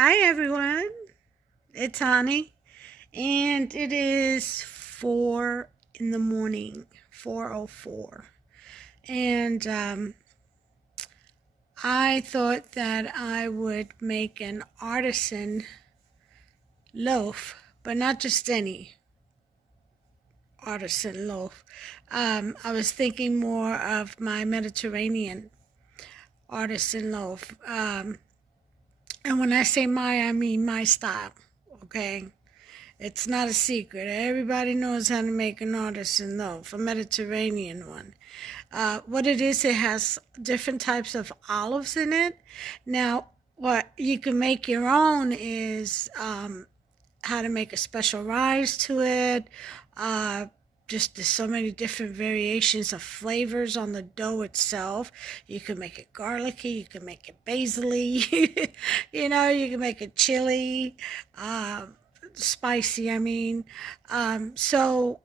Hi everyone, it's Ani, and it is 4 in the morning, 4:04. And I thought that I would make an artisan loaf, but not just any artisan loaf. I was thinking more of my Mediterranean artisan loaf. And when I say my, I mean my style, okay? It's not a secret. Everybody knows how to make an artisan loaf, a Mediterranean one. What it is, it has different types of olives in it. Now, what you can make your own is how to make a special rise to it. Uh, just there's so many different variations of flavors on the dough itself. You can make it garlicky, you can make it basil-y, you can make it chili, spicy, I mean. So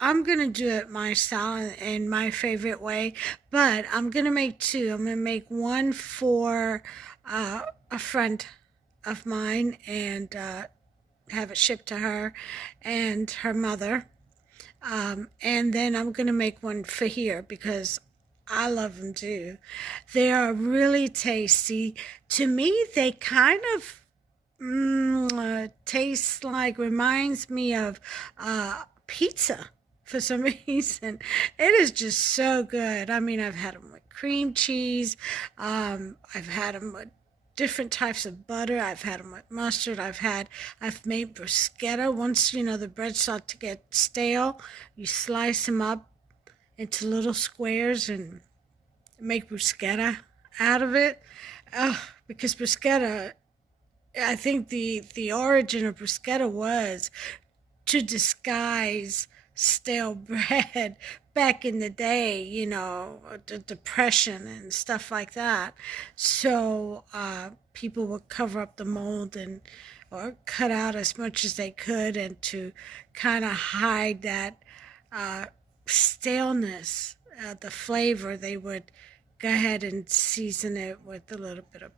I'm gonna do it my style and my favorite way, but I'm gonna make two. I'm gonna make one for a friend of mine and have it shipped to her and her mother. And then I'm going to make one for here because I love them too. They are really tasty. To me, they kind of taste like, reminds me of pizza for some reason. It is just so good. I mean, I've had them with cream cheese. I've had them with different types of butter. I've had them with mustard. I've made bruschetta. Once, the bread starts to get stale, you slice them up into little squares and make bruschetta out of it. Because bruschetta, I think the origin of bruschetta was to disguise stale bread back in the day, the depression and stuff like that. So people would cover up the mold and or cut out as much as they could, and to kind of hide that staleness, the flavor, they would go ahead and season it with a little bit of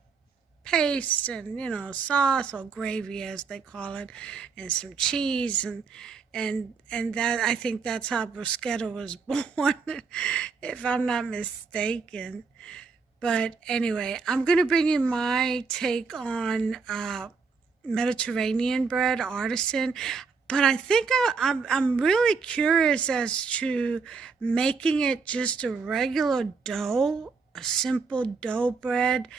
paste and sauce or gravy as they call it, and some cheese, and that, I think that's how bruschetta was born, if I'm not mistaken. But anyway, I'm gonna bring you my take on Mediterranean bread, artisan. But I think I'm really curious as to making it just a regular dough, a simple dough bread,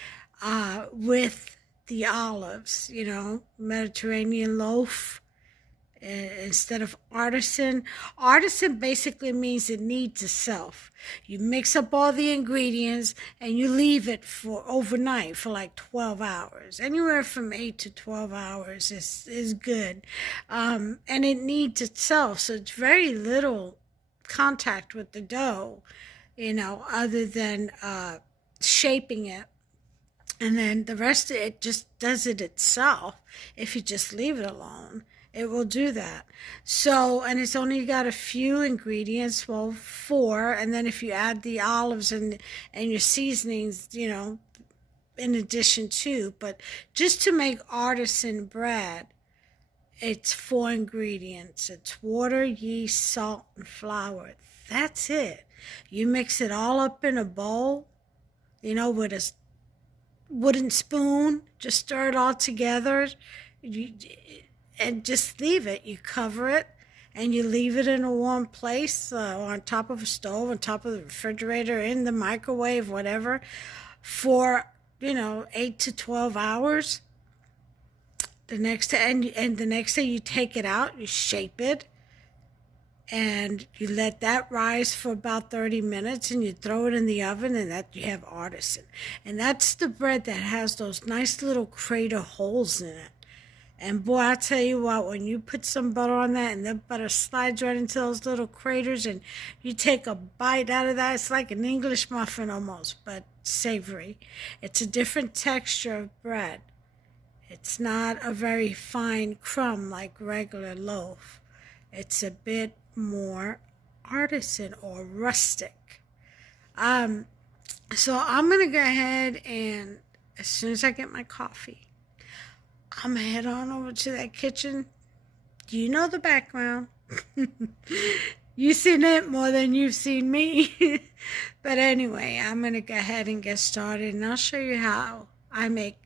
with the olives, Mediterranean loaf instead of artisan. Artisan basically means it needs itself. You mix up all the ingredients and you leave it for overnight for like 12 hours. Anywhere from 8 to 12 hours is good. And it needs itself, so it's very little contact with the dough, other than shaping it, and then the rest of it just does it itself. If you just leave it alone, it will do that. So, and it's only got a few ingredients, well, four, and then if you add the olives and your seasonings, in addition to. But just to make artisan bread, it's four ingredients. It's water, yeast, salt, and flour. That's it. You mix it all up in a bowl, with a wooden spoon. Just stir it all together, and just leave it. You cover it and you leave it in a warm place, on top of a stove, on top of the refrigerator, in the microwave, whatever, for 8 to 12 hours. The next day, and the next day you take it out, you shape it, and you let that rise for about 30 minutes, and you throw it in the oven, and that you have artisan. And that's the bread that has those nice little crater holes in it. And boy, I tell you what, when you put some butter on that and the butter slides right into those little craters and you take a bite out of that, it's like an English muffin almost, but savory. It's a different texture of bread. It's not a very fine crumb like regular loaf. It's a bit more artisan or rustic. So I'm going to go ahead and, as soon as I get my coffee, I'm gonna head on over to that kitchen. You know the background. You've seen it more than you've seen me. But anyway, I'm gonna go ahead and get started, and I'll show you how I make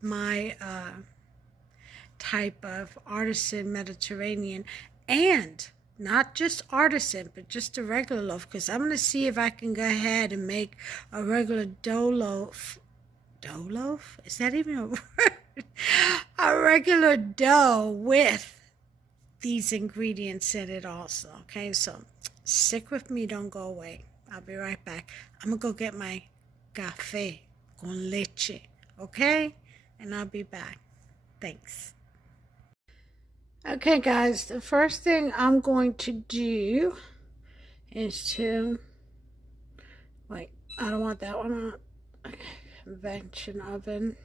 my type of artisan Mediterranean, and not just artisan, but just a regular loaf, because I'm going to see if I can go ahead and make a regular dough loaf. Dough loaf? Is that even a word? A regular dough with these ingredients in it also. Okay, so stick with me, don't go away. I'll be right back. I'm going to go get my café con leche, okay? And I'll be back. Thanks. Okay, guys, the first thing I'm going to do is to, wait, I don't want that one on. Okay, convection oven.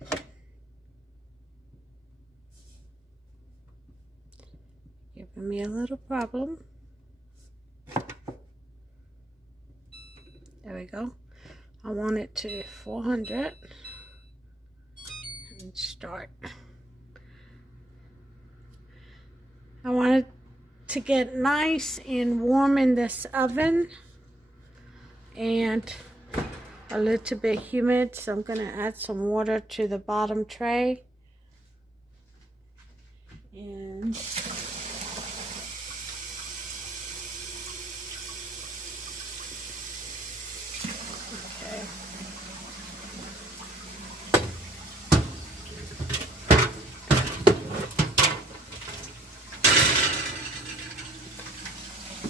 Giving me a little problem. There we go. I want it to 400 and start. I want it to get nice and warm in this oven and a little bit humid, so I'm going to add some water to the bottom tray. And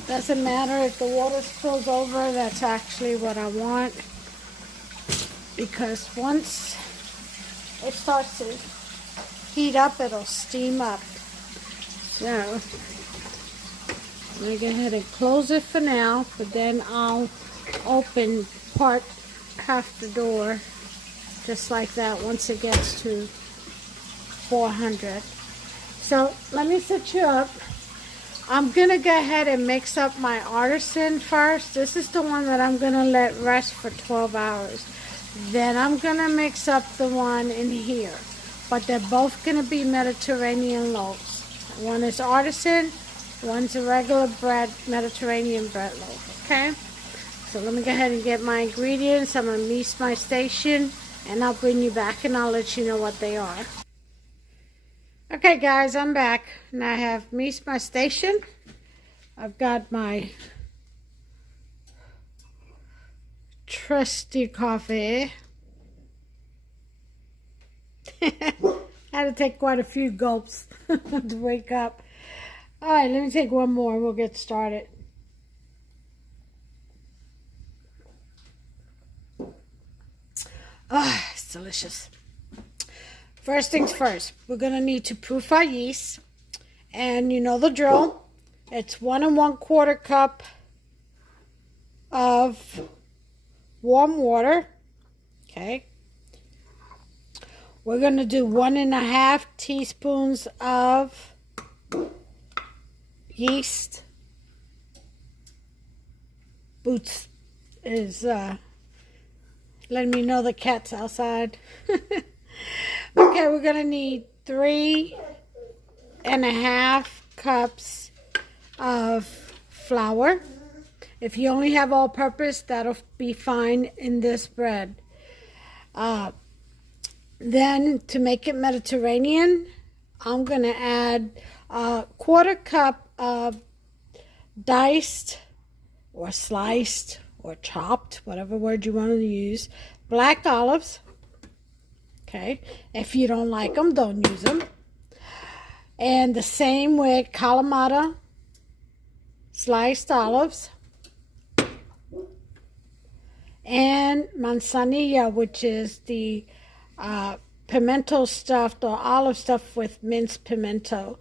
doesn't matter if the water spills over, that's actually what I want, because once it starts to heat up, it'll steam up. So I'm going to go ahead and close it for now, but then I'll open half the door just like that once it gets to 400. So let me set you up. I'm going to go ahead and mix up my Artisan first. This is the one that I'm going to let rest for 12 hours. Then I'm going to mix up the one in here. But they're both going to be Mediterranean loaves. One is Artisan, one's a regular bread, Mediterranean bread loaf. Okay? So let me go ahead and get my ingredients. I'm going to meet my station, and I'll bring you back and I'll let you know what they are. Okay, guys, I'm back, and I have meet my station. I've got my trusty coffee. I had to take quite a few gulps to wake up. All right, let me take one more. We'll get started. Ah, it's delicious. First things first, we're going to need to proof our yeast. And you know the drill. It's 1 1/4 cup of warm water. Okay. We're going to do 1 1/2 teaspoons of yeast. Boots is letting me know the cat's outside. Okay, we're going to need 3 1/2 cups of flour. If you only have all-purpose, that'll be fine in this bread. Then, to make it Mediterranean, I'm going to add a 1/4 cup of diced or sliced or chopped, whatever word you want to use, black olives. Okay, if you don't like them, don't use them. And the same with Kalamata, sliced olives, and manzanilla, which is the pimento stuffed or olive stuffed with minced pimento.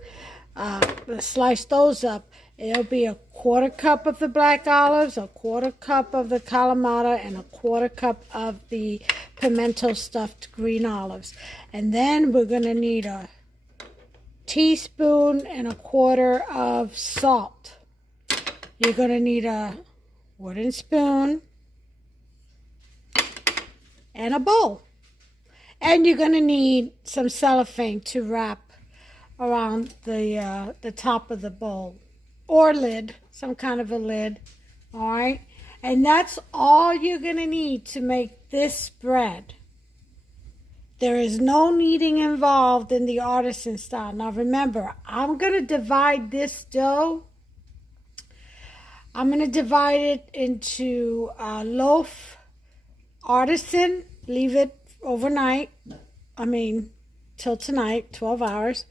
Slice those up. It'll be a 1/4 cup of the black olives, a 1/4 cup of the Kalamata, and a 1/4 cup of the pimento stuffed green olives. And then we're going to need a teaspoon and a 1/4 of salt. You're going to need a wooden spoon and a bowl. And you're going to need some cellophane to wrap around the top of the bowl, or lid, some kind of a lid. All right, and that's all you're going to need to make this bread. There is no kneading involved in the artisan style. Now remember, I'm going to divide this dough. I'm going to divide it into loaf, artisan, leave it overnight. I mean, till tonight, 12 hours.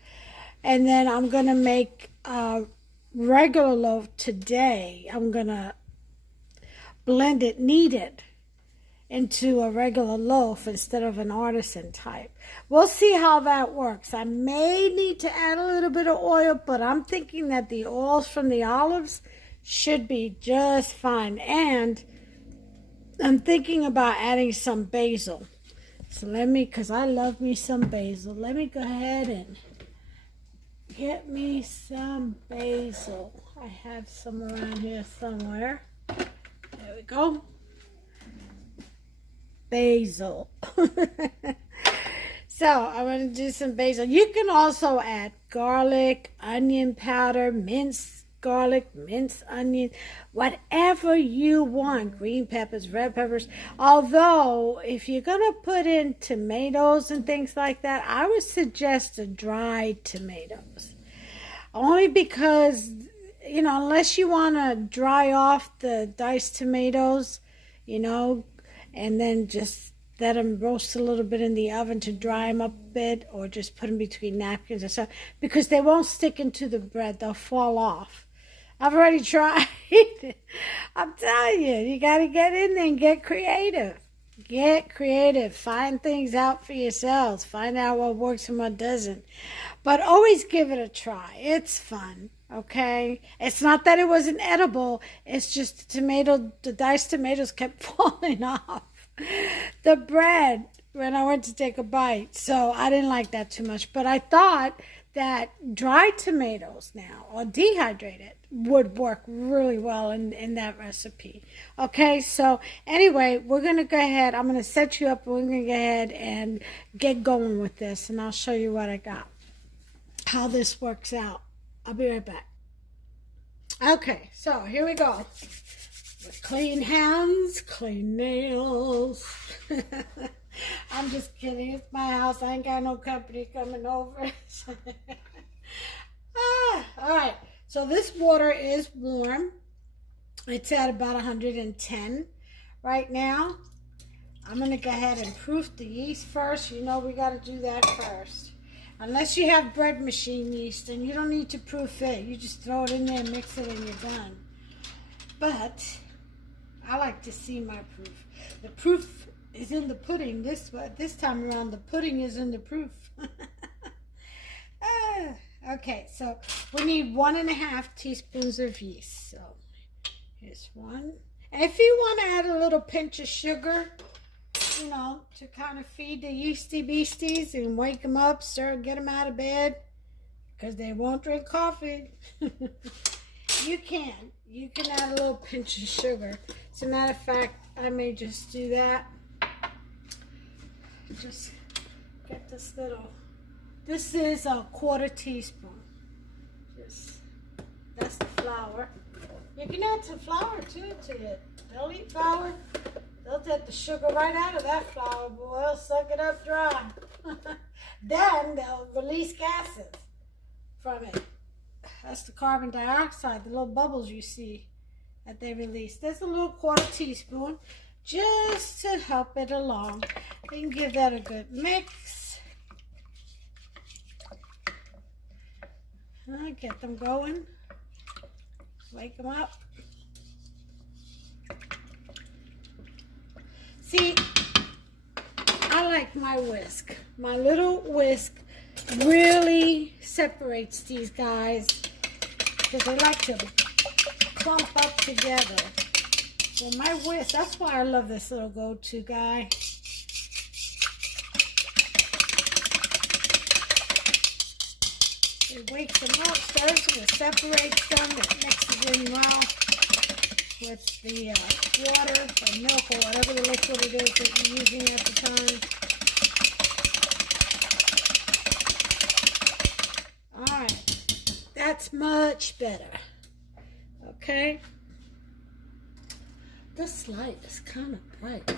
And then I'm going to make a regular loaf today. I'm going to blend it, knead it into a regular loaf instead of an artisan type. We'll see how that works. I may need to add a little bit of oil, but I'm thinking that the oils from the olives should be just fine. And I'm thinking about adding some basil. So let me, because I love me some basil, let me go ahead and get me some basil. I have some around here somewhere. There we go. Basil. So I'm going to do some basil. You can also add garlic, onion powder, minced garlic, minced onion, whatever you want. Green peppers, red peppers. Although, if you're going to put in tomatoes and things like that, I would suggest the dried tomatoes. Only because, you know, unless you want to dry off the diced tomatoes, you know, and then just let them roast a little bit in the oven to dry them up a bit, or just put them between napkins or something, because they won't stick into the bread. They'll fall off. I've already tried. I'm telling you, you got to get in there and get creative. Get creative. Find things out for yourselves. Find out what works and what doesn't. But always give it a try. It's fun, okay? It's not that it wasn't edible. It's just the diced tomatoes kept falling off the bread when I went to take a bite. So I didn't like that too much. But I thought that dried tomatoes now, or dehydrated, would work really well in that recipe. Okay, so anyway, we're going to go ahead. I'm going to set you up. We're going to go ahead and get going with this, and I'll show you what I got, how this works out. I'll be right back. Okay, so here we go. With clean hands, clean nails. I'm just kidding. It's my house. I ain't got no company coming over. All right. So this water is warm. It's at about 110 right now. I'm going to go ahead and proof the yeast first. You know we got to do that first. Unless you have bread machine yeast, and you don't need to proof it. You just throw it in there, mix it, and you're done. But I like to see my proof. The proof is in the pudding. This time around, the pudding is in the proof. Okay, so we need 1.5 teaspoons of yeast. So here's one. And if you want to add a little pinch of sugar, you know, to kind of feed the yeasty beasties and wake them up, get them out of bed, because they won't drink coffee. You can add a little pinch of sugar. As a matter of fact, I may just do that. Just get this little. This is a 1/4 teaspoon. That's the flour. You can add some flour too to it. They'll eat flour. They'll take the sugar right out of that flour, boy. They'll suck it up dry. Then they'll release gases from it. That's the carbon dioxide, the little bubbles you see that they release. There's a little 1/4 teaspoon just to help it along. You can give that a good mix. Get them going. Wake them up. See, I like my whisk. My little whisk really separates these guys because they like to clump up together. So my whisk, that's why I love this little go-to guy. It wakes them up, stirs them, it separates them, it mixes in well with the water or milk or whatever the liquid it is that you're using at the time. That's much better. Okay? This light is kind of bright.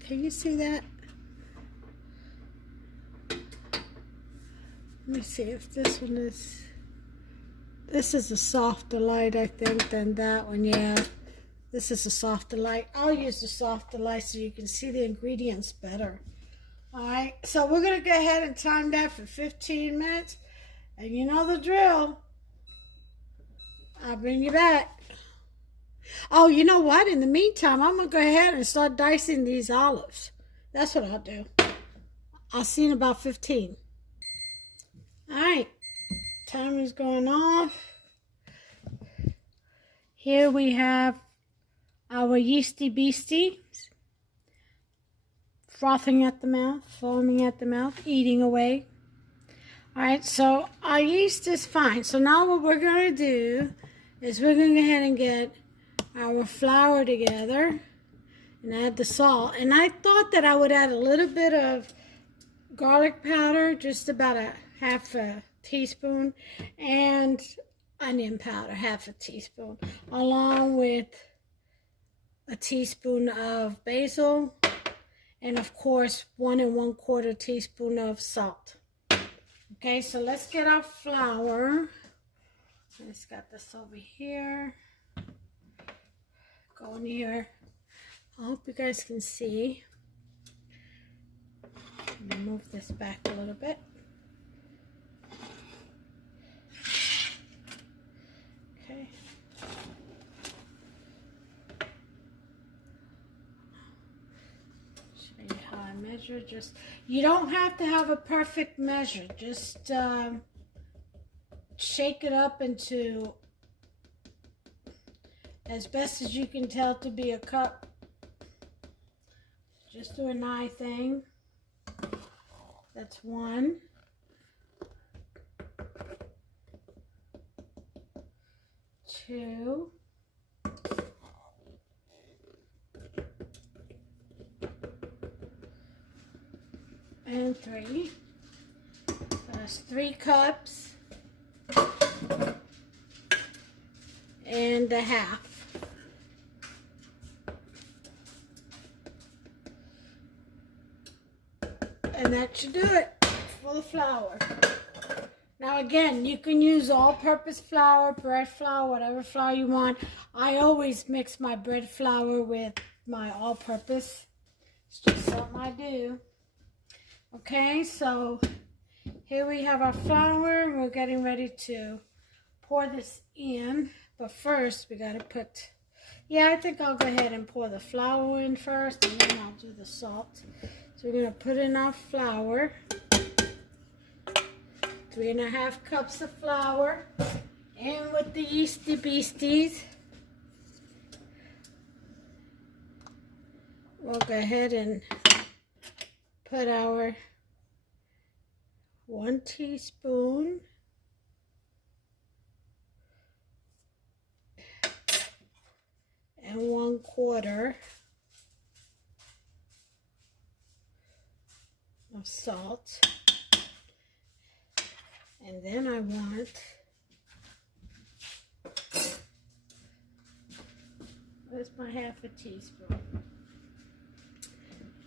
Can you see that? Let me see if this one is... This is a softer light, I think, than that one. Yeah, this is a softer light. I'll use the softer light so you can see the ingredients better. All right, so we're going to go ahead and time that for 15 minutes. And you know the drill. I'll bring you back. Oh, you know what? In the meantime, I'm going to go ahead and start dicing these olives. That's what I'll do. I'll see you in about 15. All right. Timer's going off. Here we have our yeasty beasties. Frothing at the mouth, foaming at the mouth, eating away. All right, so our yeast is fine. So now what we're going to do is we're going to go ahead and get our flour together and add the salt. And I thought that I would add a little bit of garlic powder, just about a half a teaspoon, and onion powder, half a teaspoon, along with a teaspoon of basil, and of course 1 1/4 teaspoon of salt. Okay, so let's get our flour. Let's got this over here. Go in here. I hope you guys can see. Let me move this back a little bit. Okay. Show you how I measure. Just, you don't have to have a perfect measure. Just shake it up into, as best as you can tell, to be a cup. Just do an eye thing. That's 1. 2. And 3. That's 3 cups and a half. And that should do it for the flour. Now again, you can use all-purpose flour, bread flour, whatever flour you want. I always mix my bread flour with my all-purpose. It's just something I do. Okay, so here we have our flour. We're getting ready to pour this in. But first, we got to put... Yeah, I think I'll go ahead and pour the flour in first, and then I'll do the salt. So we're going to put in our flour. 3 1/2 cups of flour. In with the yeasty beasties. We'll go ahead and put our 1 teaspoon and 1/4 of salt. And then I want where's my half a teaspoon?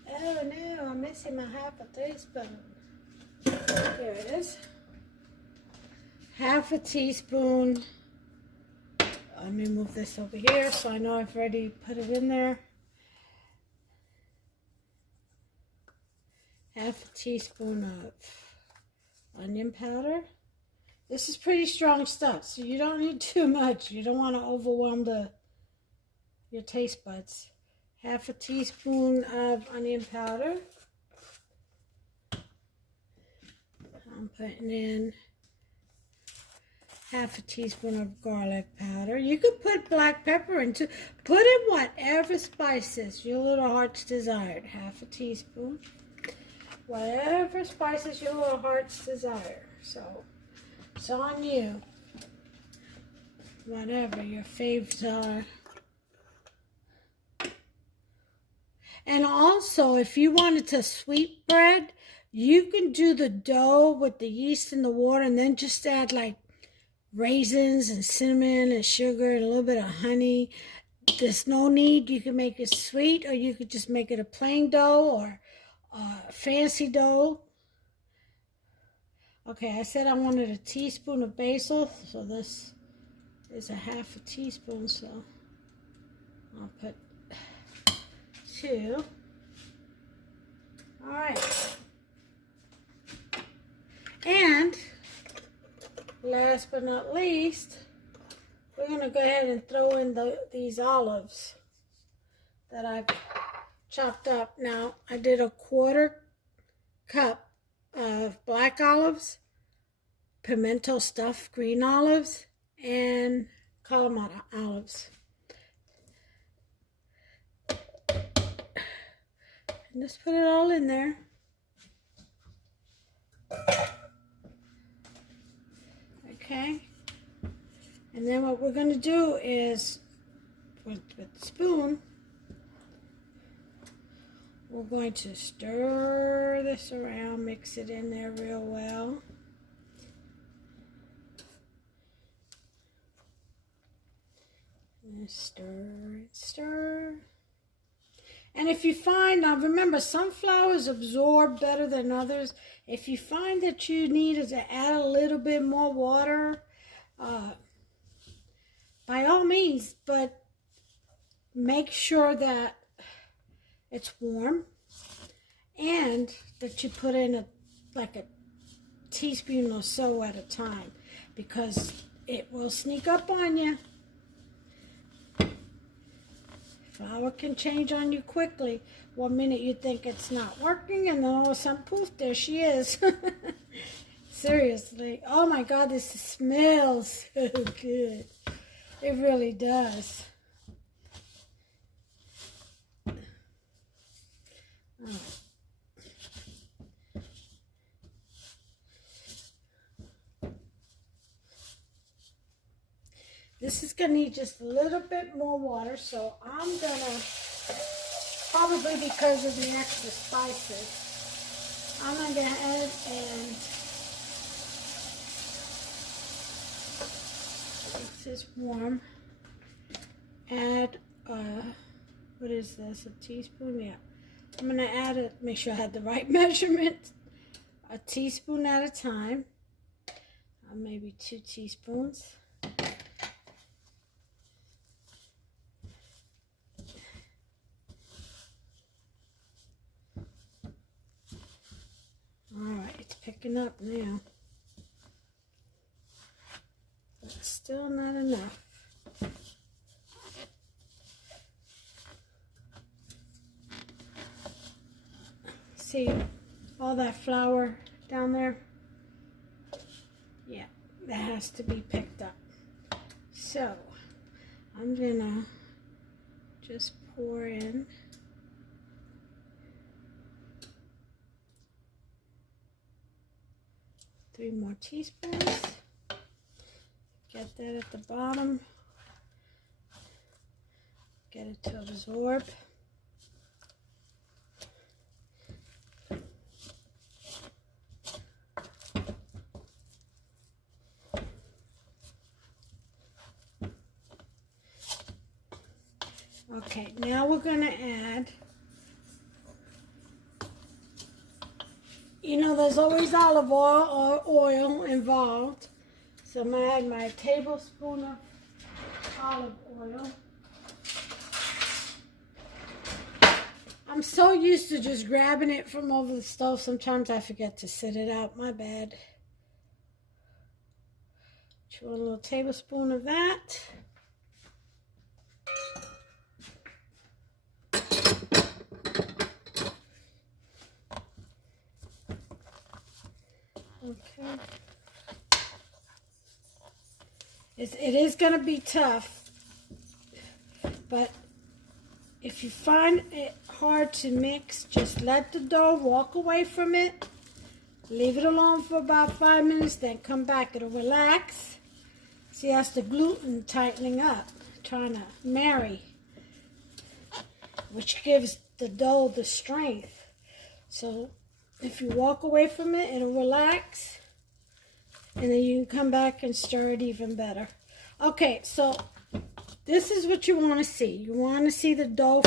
Oh no, I'm missing my half a teaspoon. There it is. Half a teaspoon. Let me move this over here so I know I've already put it in there. Half a teaspoon of onion powder. This is pretty strong stuff, so you don't need too much. You don't want to overwhelm your taste buds. Half a teaspoon of onion powder. I'm putting in half a teaspoon of garlic powder. You could put black pepper in too. Put in whatever spices your little heart's desired. Half a teaspoon. Whatever spices your little heart's desire. So it's on you. Whatever your faves are. And also, if you wanted to sweet bread, you can do the dough with the yeast and the water and then just add like raisins and cinnamon and sugar and a little bit of honey. There's no need. You can make it sweet, or you could just make it a plain dough or a fancy dough. Okay, I said I wanted a teaspoon of basil, so this is a half a teaspoon, so I'll put 2. All right. And last but not least, we're going to go ahead and throw in these olives that I've chopped up. Now, I did a 1/4 cup of black olives, pimento stuffed green olives, and Kalamata olives. And just put it all in there. Okay. And then what we're going to do is, with the spoon, we're going to stir this around, mix it in there real well. And stir and stir. And if you find, now remember, some flours absorb better than others. If you find that you need to add a little bit more water, by all means, but make sure that it's warm and that you put in like a teaspoon or so at a time, because it will sneak up on you. Flour can change on you quickly. 1 minute you think it's not working, and then all of a sudden, poof, there she is. Seriously. Oh my God, this smells so good. It really does. Oh. This is going to need just a little bit more water, so I'm going to, probably because of the extra spices, I'm going to go ahead and, this is warm, add, what is this, a teaspoon? Yeah. I'm going to add it, make sure I had the right measurement, a teaspoon at a time, maybe 2 teaspoons. Alright, it's picking up now. But still not enough. See all that flour down there? Yeah, that has to be picked up. So, I'm gonna just pour in . 3 more teaspoons. Get that at the bottom. Get it to absorb. Okay, now we're going to add, you know, there's always olive oil or oil involved. So I'm going to add my tablespoon of olive oil. I'm so used to just grabbing it from over the stove, sometimes I forget to set it out. My bad. Chew a little tablespoon of that. Okay. It is going to be tough, but if you find it hard to mix, just let the dough walk away from it. Leave it alone for about 5 minutes, then come back. It'll relax. See, that's the gluten tightening up, trying to marry, which gives the dough the strength. So if you walk away from it, it'll relax. And then you can come back and stir it even better. Okay, so this is what you want to see. You want to see the dough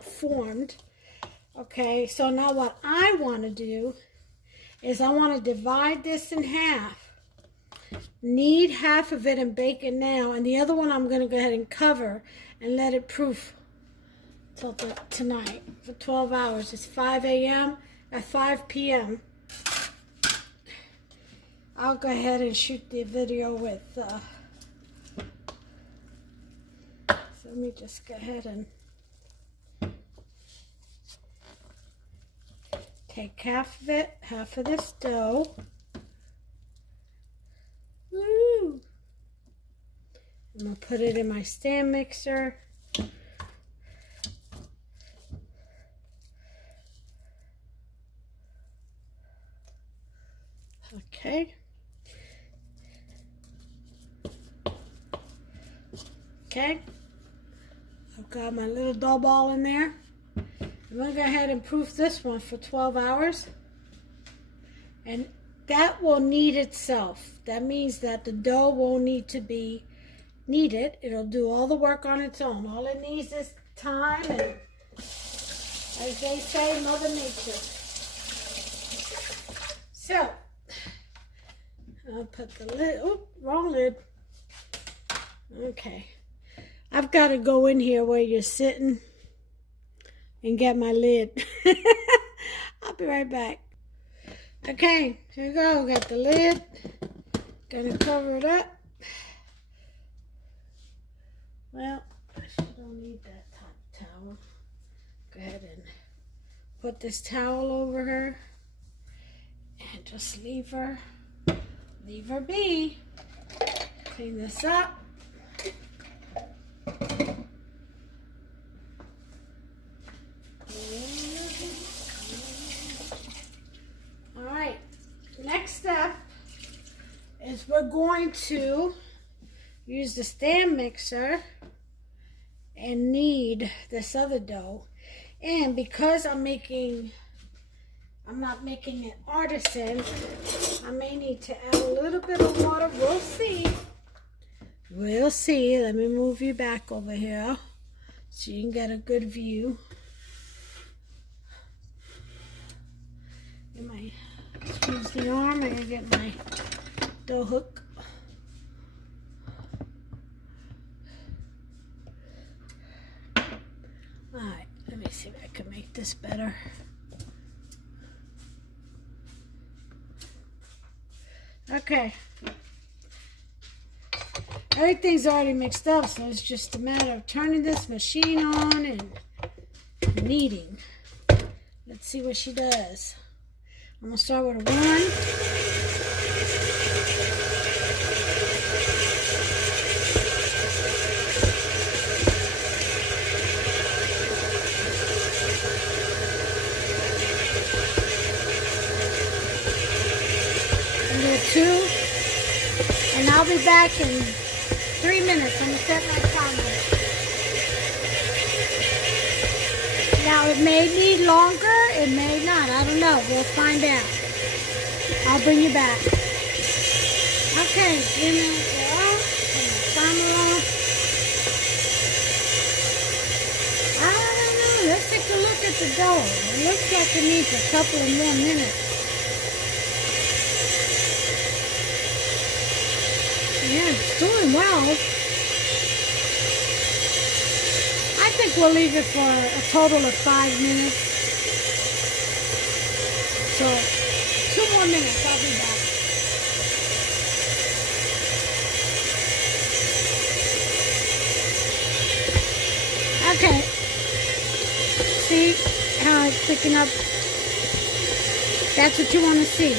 formed. Okay, so now what I want to do is I want to divide this in half. Knead half of it and bake it now. And the other one I'm going to go ahead and cover and let it proof till tonight for 12 hours. It's 5 a.m. At 5 p.m. I'll go ahead and shoot the video with... so let me just go ahead and take half of it, half of this dough. Woo! I'm going to put it in my stand mixer. Okay. Okay. I've got my little dough ball in there. I'm going to go ahead and proof this one for 12 hours. And that will knead itself. That means that the dough won't need to be kneaded. It'll do all the work on its own. All it needs is time and, as they say, Mother Nature. So, I'll put the lid, oh, wrong lid. Okay. I've got to go in here where you're sitting and get my lid. I'll be right back. Okay, here we go. Got the lid. Gonna cover it up. Well, she don't need that top towel. Go ahead and put this towel over her and just leave her be. Clean this up. All right, next step is we're going to use the stand mixer and knead this other dough. And because I'm not making it artisan, I may need to add a little bit of water. We'll see. We'll see. Let me move you back over here so you can get a good view. Squeeze the arm. I'm going to get my dough hook. Alright, let me see if I can make this better. Okay. Everything's already mixed up, so it's just a matter of turning this machine on and kneading. Let's see what she does. I'm going to start with a 1. And do a 2. And I'll be back in 3 minutes. I'm going to set my timer. Now, it may need longer, it may not. I don't know. We'll find out. I'll bring you back. Okay, 3 minutes are off. Turn my timer off. I don't know. Let's take a look at the dough. It looks like it needs a couple of more minutes. Yeah, it's doing well. I think we'll leave it for a total of 5 minutes. So, 2 more minutes, I'll be back. Okay. See how it's picking up? That's what you want to see.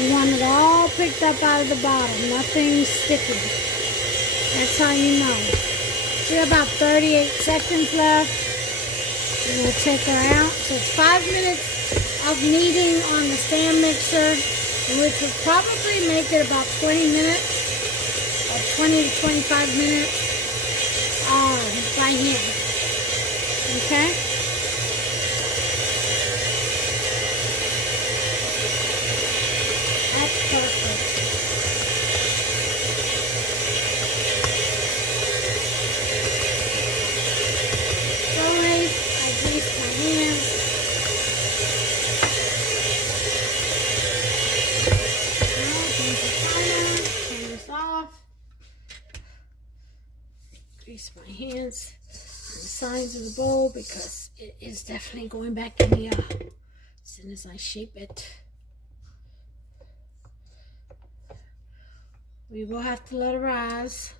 You want it all picked up out of the bottom. Nothing sticking. That's how you know. We have about 38 seconds left. We're going to take her out. So it's 5 minutes of kneading on the stand mixer, which will probably make it about 20 minutes, or 20 to 25 minutes by hand. Okay? That's perfect. my hands on the sides of the bowl because it is definitely going back in the as soon as I shape it. We will have to let it rise.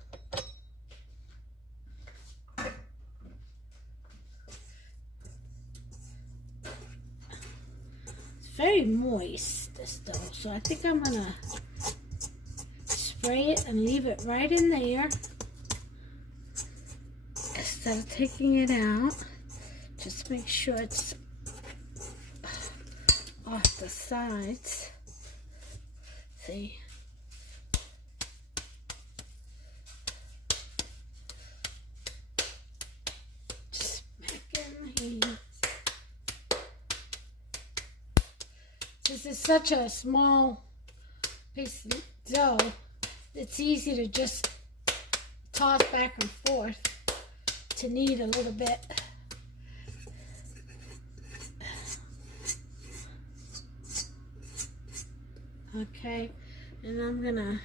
It's very moist, this dough, so I think I'm gonna spray it and leave it right in there instead of taking it out. Just make sure it's off the sides. See? Just smack it in the hands. Since it's such a small piece of dough, it's easy to just toss back and forth to knead a little bit. Okay, and I'm gonna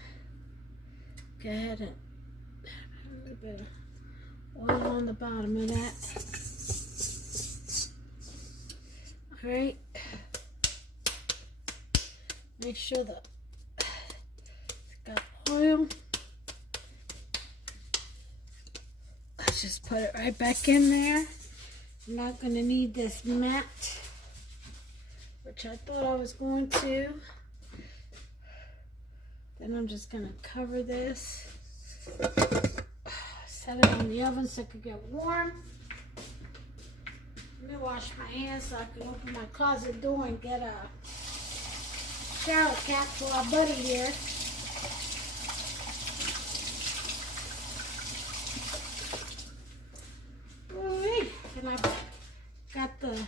go ahead and put a little bit of oil on the bottom of that. All right, make sure that it's got oil. Let's just put it right back in there. I'm not gonna need this mat, which I thought I was going to. Then I'm just gonna cover this, set it on the oven so it could get warm. Let me wash my hands so I can open my closet door and get a shower cap for our buddy here. And I've got the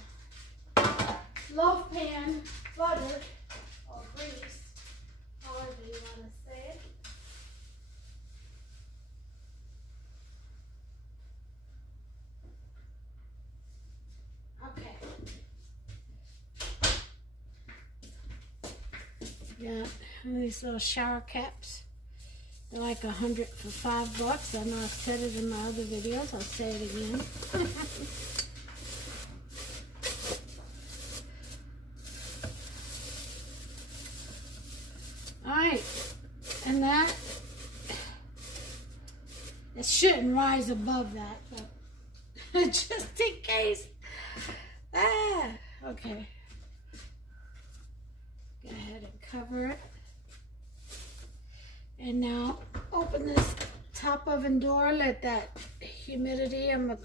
loaf pan buttered, or greased, however you want to say it. Okay. Got these little shower caps. They're like 100 for $5. I know I've said it in my other videos. I'll say it again. Alright, and that, it shouldn't rise above that, but just in case. Okay. Go ahead and cover it. And now open this top oven door, let that humidity, I'm gonna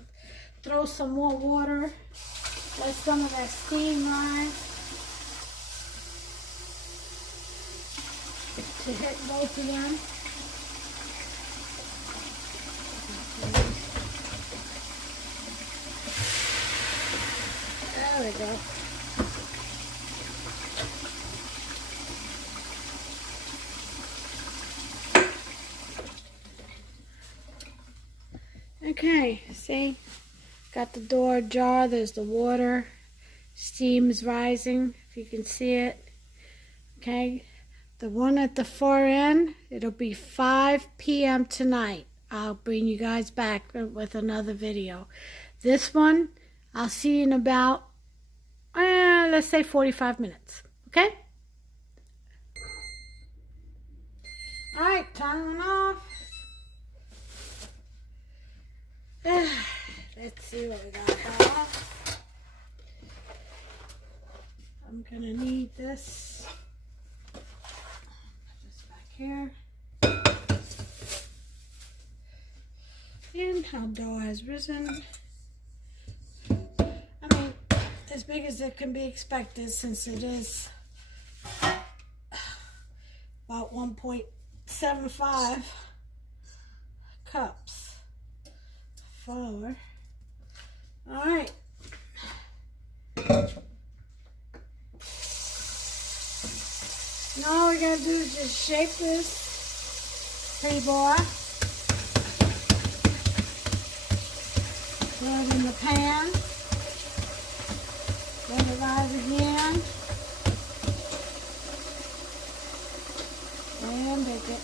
throw some more water, let some of that steam rise to hit both of them. There we go. Okay, see, got the door ajar, there's the water, steam is rising, if you can see it. Okay, the one at the far end, it'll be 5 p.m. tonight. I'll bring you guys back with another video. This one, I'll see you in about, let's say 45 minutes, okay? All right, turn it off. Let's see what we got. I'm gonna need this. Put this back here. And how dough has risen. I mean, as big as it can be expected since it is about 1.75 cups. Flour. All right. Now all we gotta do is just shape this pretty boy. Put it in the pan. Let it rise again. And bake it.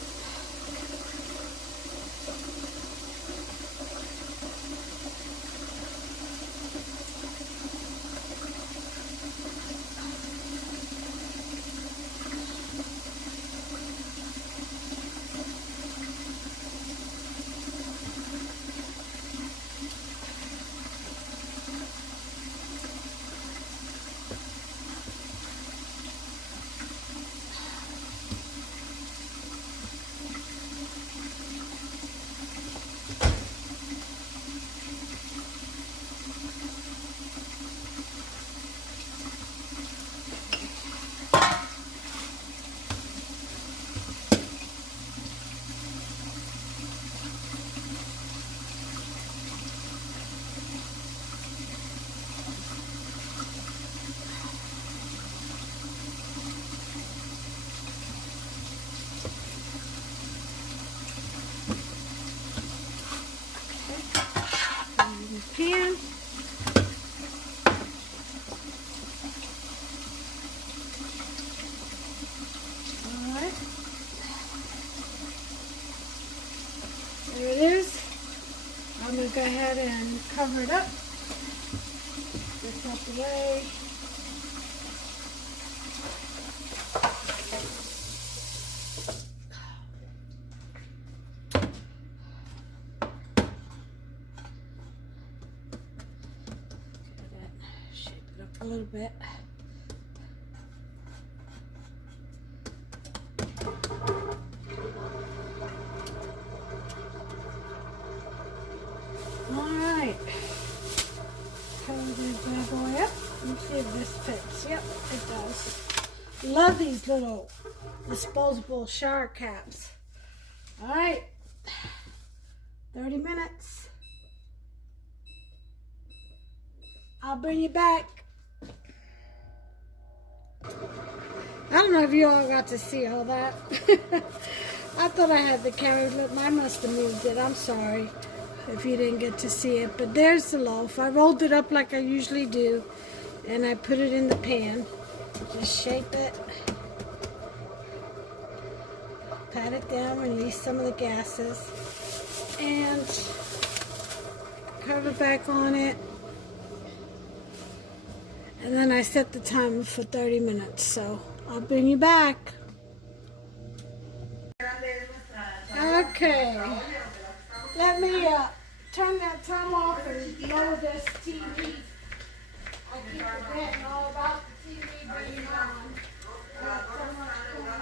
go ahead and cover it up. This out the way. Shape it up a little bit. Alright, cover this bad boy up. Let me see if this fits. Yep, it does. Love these little disposable shower caps. Alright, 30 minutes. I'll bring you back. I don't know if you all got to see all that. I thought I had the camera, but I must have moved it. I'm sorry if you didn't get to see it. But there's the loaf. I rolled it up like I usually do, and I put it in the pan. Just shape it. Pat it down, release some of the gases, and cover back on it. And then I set the timer for 30 minutes, so I'll bring you back. Okay, let me turn that time off and lower this TV. I keep forgetting all about the TV being on. So much going on.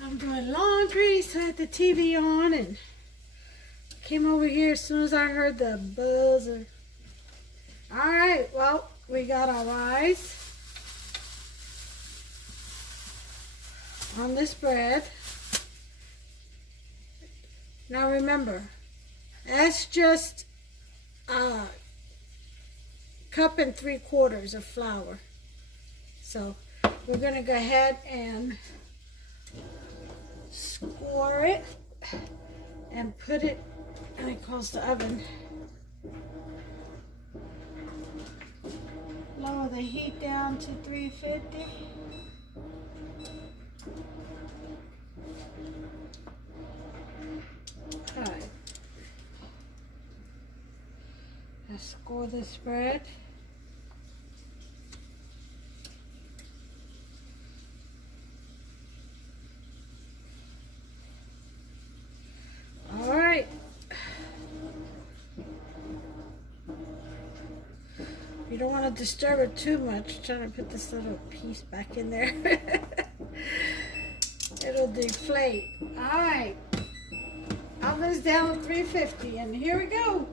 I'm doing laundry, so I had the TV on and came over here as soon as I heard the buzzer. Alright, well, we got our eyes on this bread. Now remember, that's just a cup and 3/4 of flour. So we're going to go ahead and score it and put it in across the oven. Lower the heat down to 350. Alright. Let's score this bread. Alright. You don't want to disturb it too much. I'm trying to put this little piece back in there. It'll deflate. Alright. Oven's down at 350 and here we go.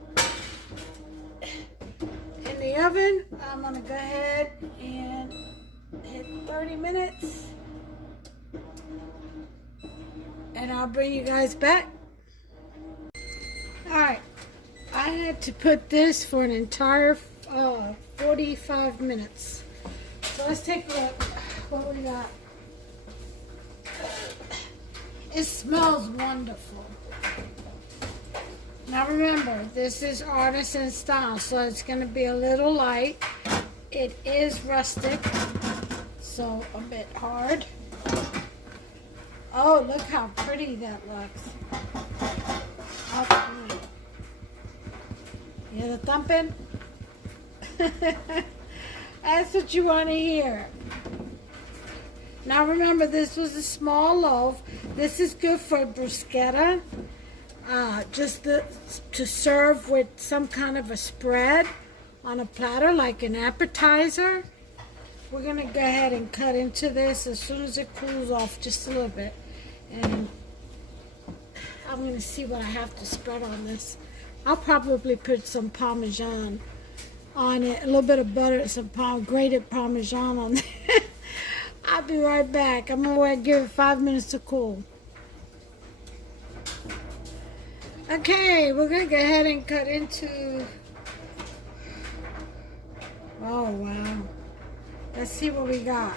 In the oven, I'm going to go ahead and hit 30 minutes. And I'll bring you guys back. Alright, I had to put this for an entire 45 minutes. So let's take a look what we got. It smells wonderful. Now remember, this is artisan style, so it's going to be a little light. It is rustic, so a bit hard. Oh, look how pretty that looks. Oh, you hear the thumping? That's what you want to hear. Now remember, this was a small loaf. This is good for bruschetta. Just to serve with some kind of a spread on a platter, like an appetizer. We're going to go ahead and cut into this as soon as it cools off just a little bit. And I'm going to see what I have to spread on this. I'll probably put some Parmesan on it, a little bit of butter, some grated Parmesan on there. I'll be right back. I'm going to give it 5 minutes to cool. Okay, we're going to go ahead and cut into... Oh, wow. Let's see what we got.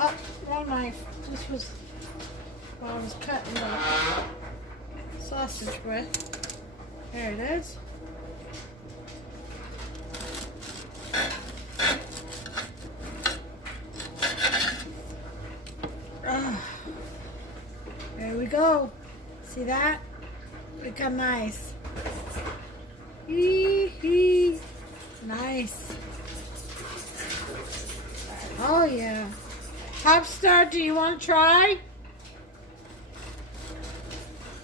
Oh, wrong knife. This was while I was cutting the sausage bread. There it is. There we go. See that? Look how nice. Hee. Nice. Oh yeah. Popstar, do you want to try?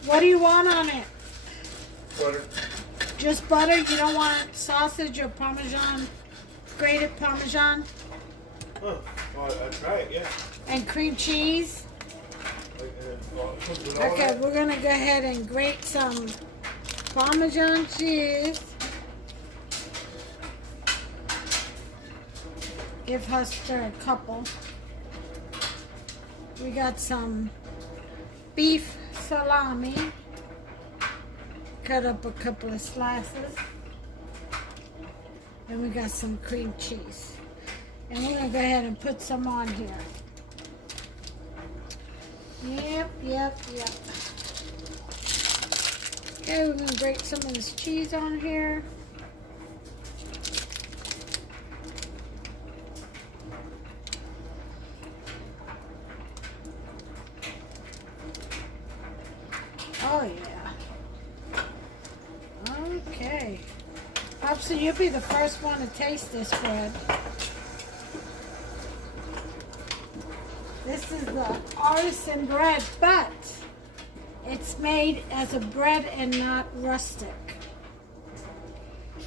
What do you want on it? Butter. Just butter? You don't want sausage or Parmesan? Grated Parmesan? Oh, well, I'll try it, yeah. And cream cheese? Okay, we're going to go ahead and grate some Parmesan cheese. Give Huster a couple. We got some beef salami. Cut up a couple of slices. And we got some cream cheese. And we're going to go ahead and put some on here. Yep. Okay, we're going to grate some of this cheese on here. Oh, yeah. Okay. Popsy, you'll be the first one to taste this bread. This is the Artisan bread, but it's made as a bread and not rustic.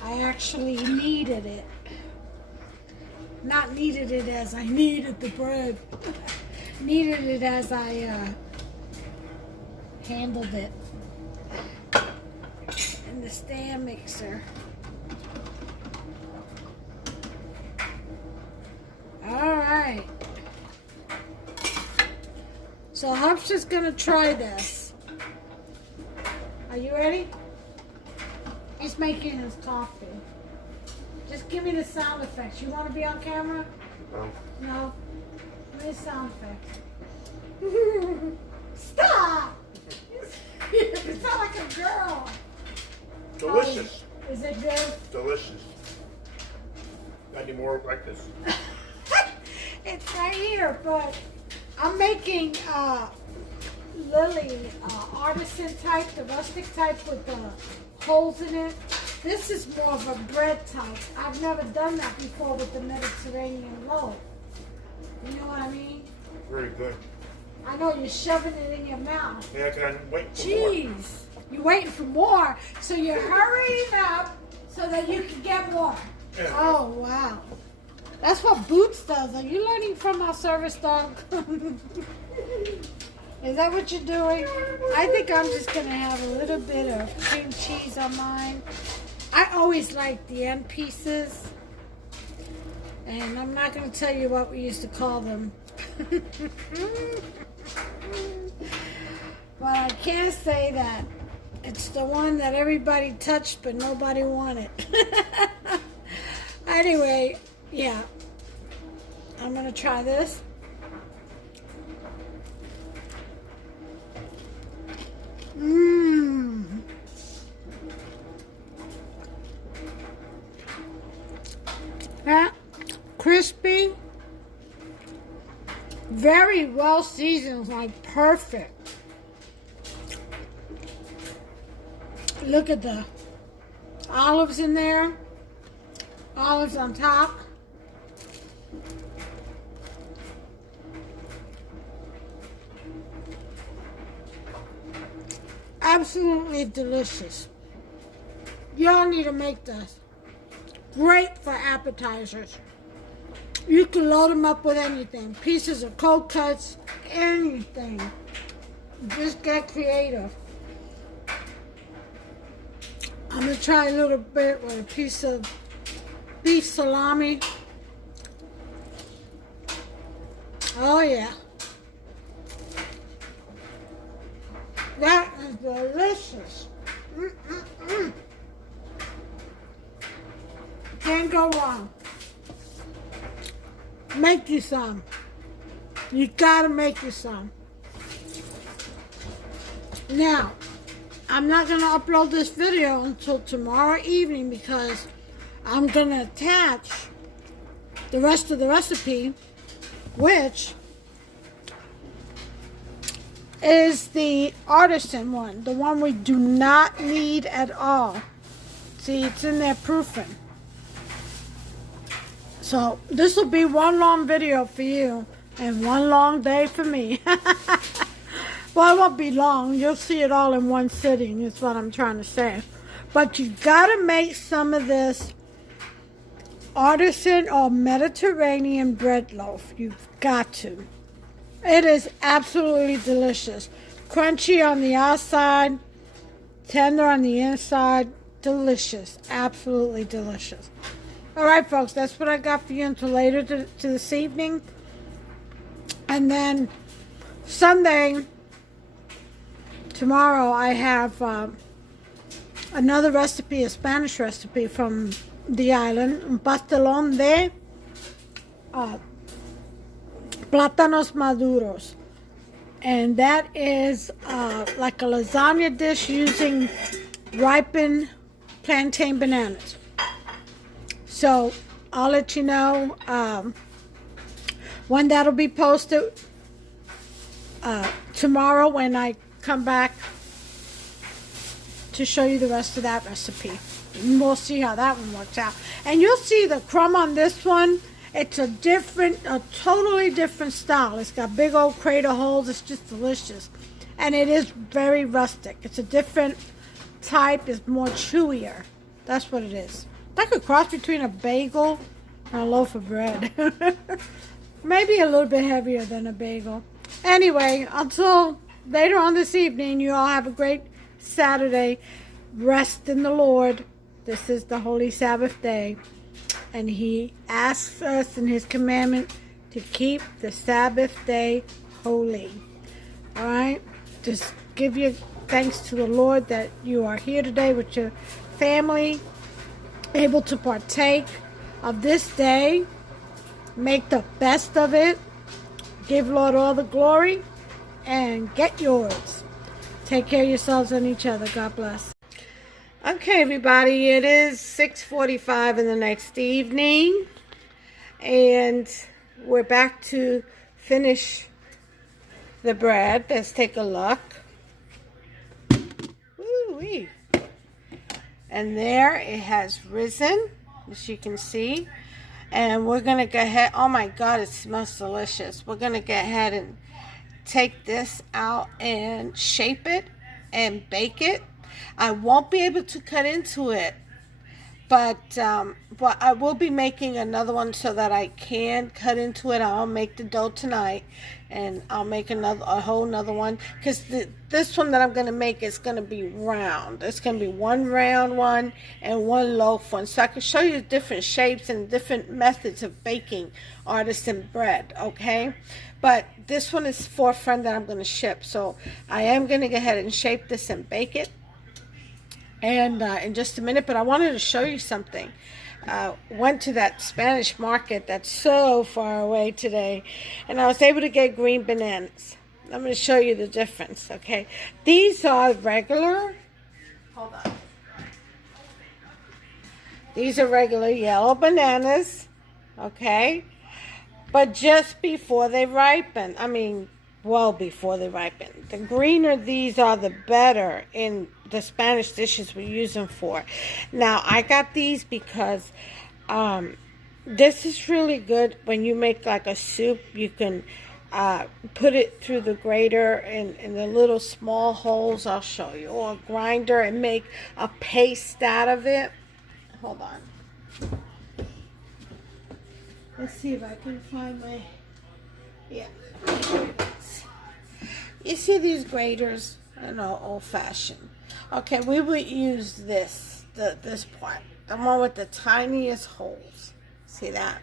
I actually kneaded it. Not kneaded it as I kneaded the bread. Kneaded it as I handled it in the stand mixer. Alright. So Hup's just gonna try this. Are you ready? He's making his coffee. Just give me the sound effects. You want to be on camera? No. Give me the sound effects. Stop! You sound like a girl. Delicious. Oh, is it good? Delicious. Got any more like this? It's right here, but I'm making Lily artisan type, the rustic type with the holes in it. This is more of a bread type. I've never done that before with the Mediterranean loaf. You know what I mean? Very good. I know you're shoving it in your mouth. Yeah, because I'm waiting for more. Jeez, you're waiting for more, so you're hurrying up so that you can get more. Yeah. Oh wow, that's what Boots does. Are you learning from our service dog? Is that what you're doing? I think I'm just gonna have a little bit of cream cheese on mine. I always like the end pieces, and I'm not gonna tell you what we used to call them. But I can say that it's the one that everybody touched but nobody wanted. Anyway, yeah. I'm going to try this. Mmm. That crispy. Very well seasoned, like perfect. Look at the olives in there. Olives on top. Absolutely delicious. Y'all need to make this. Great for appetizers. You can load them up with anything. Pieces of cold cuts, anything. Just get creative. I'm going to try a little bit with a piece of beef salami. Oh yeah. That is delicious. Can't go wrong. Make you some. You gotta make you some. Now, I'm not gonna upload this video until tomorrow evening because I'm gonna attach the rest of the recipe, which is the Artisan one, the one we do not need at all. See, it's in there proofing. So this will be one long video for you and one long day for me. Well, it won't be long. You'll see it all in one sitting is what I'm trying to say. But you got to make some of this Artisan or Mediterranean bread loaf. You've got to. It is absolutely delicious. Crunchy on the outside, tender on the inside. Delicious. Absolutely delicious. All right, folks, that's what I got for you until later to this evening. And then Sunday, tomorrow, I have another recipe, a Spanish recipe from the island, un pastelón de plátanos maduros. And that is like a lasagna dish using ripened plantain bananas. So I'll let you know when that'll be posted tomorrow when I come back to show you the rest of that recipe. And we'll see how that one works out. And you'll see the crumb on this one. It's a totally different style. It's got big old crater holes. It's just delicious. And it is very rustic. It's a different type. It's more chewier. That's what it is. Like a cross between a bagel and a loaf of bread. Maybe a little bit heavier than a bagel. Anyway, until later on this evening, you all have a great Saturday. Rest in the Lord. This is the Holy Sabbath day. And He asks us in His commandment to keep the Sabbath day holy. All right? Just give your thanks to the Lord that you are here today with your family, able to partake of this day. Make the best of it. Give Lord all the glory and get yours. Take care of yourselves and each other. God bless. Okay, everybody, it is 6:45 in the next evening, and we're back to finish the bread. Let's take a look. Woo-wee. And there it has risen, as you can see. And we're going to go ahead. Oh my God, it smells delicious. We're going to go ahead and take this out and shape it and bake it. I won't be able to cut into it, but I will be making another one so that I can cut into it. I'll make the dough tonight, and I'll make a whole nother one, because this one that I'm going to make is going to be round. It's going to be one round one and one loaf one, so I can show you different shapes and different methods of baking artisan bread, okay? But this one is for a friend that I'm going to ship, so I am going to go ahead and shape this and bake it. And in just a minute, but I wanted to show you something. Went to that Spanish market that's so far away today, and I was able to get green bananas. I'm going to show you the difference, okay? These are regular. Hold on. These are regular yellow bananas, okay? But just before they ripen. I mean, well before they ripen. The greener these are, the better in the Spanish dishes we use them for. Now, I got these because this is really good when you make like a soup. You can put it through the grater in the little small holes. I'll show you. Or a grinder and make a paste out of it. Hold on. Let's see if I can find my... Yeah. You see these graters? You know, old-fashioned. Okay, we would use this part. The one with the tiniest holes. See that?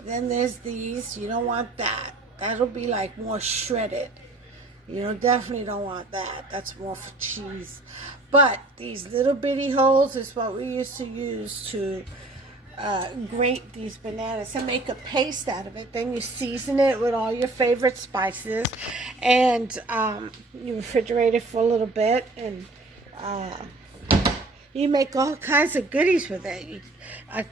Then there's these. You don't want that. That'll be like more shredded. You know, definitely don't want that. That's more for cheese. But these little bitty holes is what we used to use to grate these bananas and make a paste out of it. Then you season it with all your favorite spices, and you refrigerate it for a little bit, and you make all kinds of goodies with it.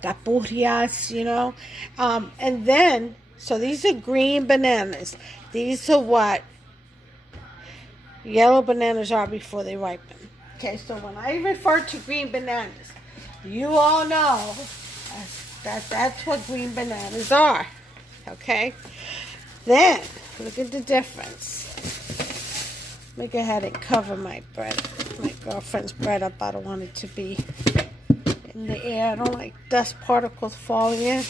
Tapurias, you know. And then, so these are green bananas. These are what Yellow bananas are before they ripen. Okay, so when I refer to green bananas, you all know that's what green bananas are. Okay? Then, look at the difference. Let me go ahead and cover my bread. My girlfriend's bread up. I don't want it to be in the air. I don't like dust particles falling in.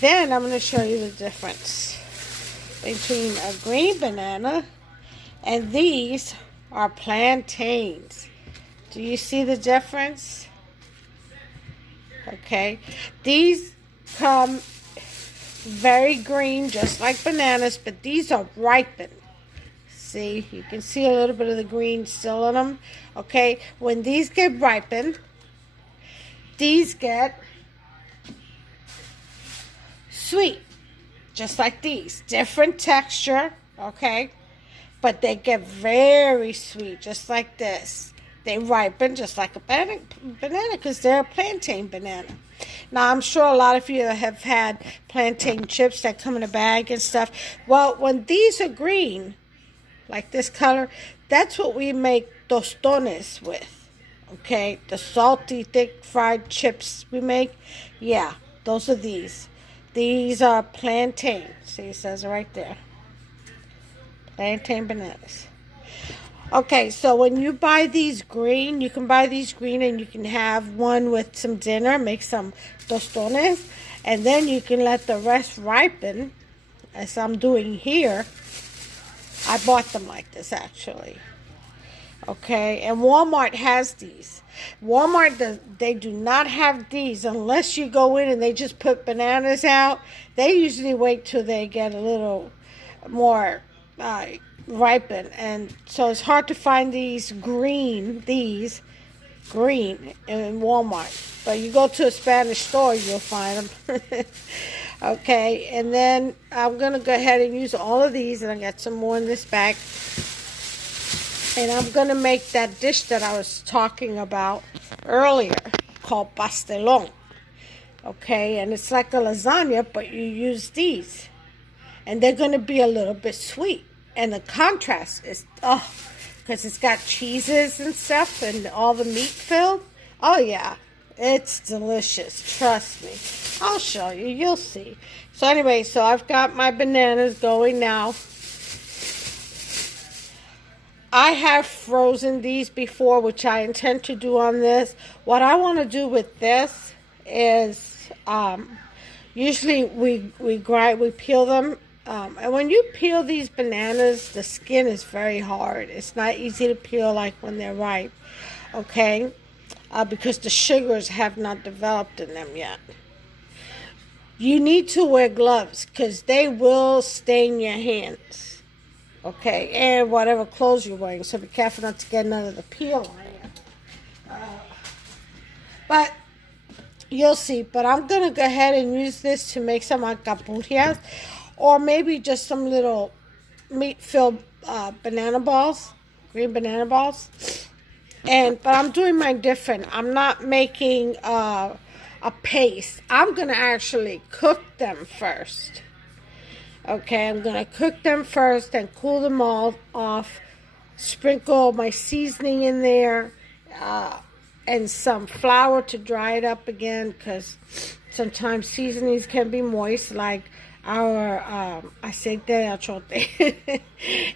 Then I'm going to show you the difference between a green banana and these are plantains. Do you see the difference? Okay. These come very green, just like bananas, but these are ripened. See, you can see a little bit of the green still in them. Okay, when these get ripened, these get sweet, just like these. Different texture, okay, but they get very sweet, just like this. They ripen just like a banana because they're a plantain banana. Now, I'm sure a lot of you have had plantain chips that come in a bag and stuff. Well, when these are green, like this color, that's what we make tostones with. Okay, the salty, thick fried chips we make. Yeah, those are these. These are plantain. See, it says it right there. Plantain bananas. Okay, so when you buy these green, you can buy these green and you can have one with some dinner, make some tostones, and then you can let the rest ripen, as I'm doing here. I bought them like this, actually. Okay, and Walmart has these. Walmart, they do not have these unless you go in and they just put bananas out. They usually wait till they get a little more ripen, and so it's hard to find these green in Walmart. But you go to a Spanish store, you'll find them. Okay, and then I'm going to go ahead and use all of these, and I got some more in this bag. And I'm going to make that dish that I was talking about earlier called pastelón. Okay, and it's like a lasagna, but you use these. And they're going to be a little bit sweet. And the contrast is, because it's got cheeses and stuff and all the meat filled. Oh, yeah. It's delicious. Trust me. I'll show you. You'll see. So anyway, so I've got my bananas going now. I have frozen these before, which I intend to do on this. What I want to do with this is usually we peel them. And when you peel these bananas, the skin is very hard. It's not easy to peel like when they're ripe. Okay? Because the sugars have not developed in them yet. You need to wear gloves because they will stain your hands. Okay? And whatever clothes you're wearing. So be careful not to get none of the peel on you. But you'll see. But I'm going to go ahead and use this to make some alcapurrias. Or maybe just some little meat-filled banana balls. Green banana balls. But I'm doing mine different. I'm not making a paste. I'm going to actually cook them first. Okay, I'm going to cook them first and cool them all off. Sprinkle my seasoning in there. And some flour to dry it up again. Because sometimes seasonings can be moist. Like our aceite de achote.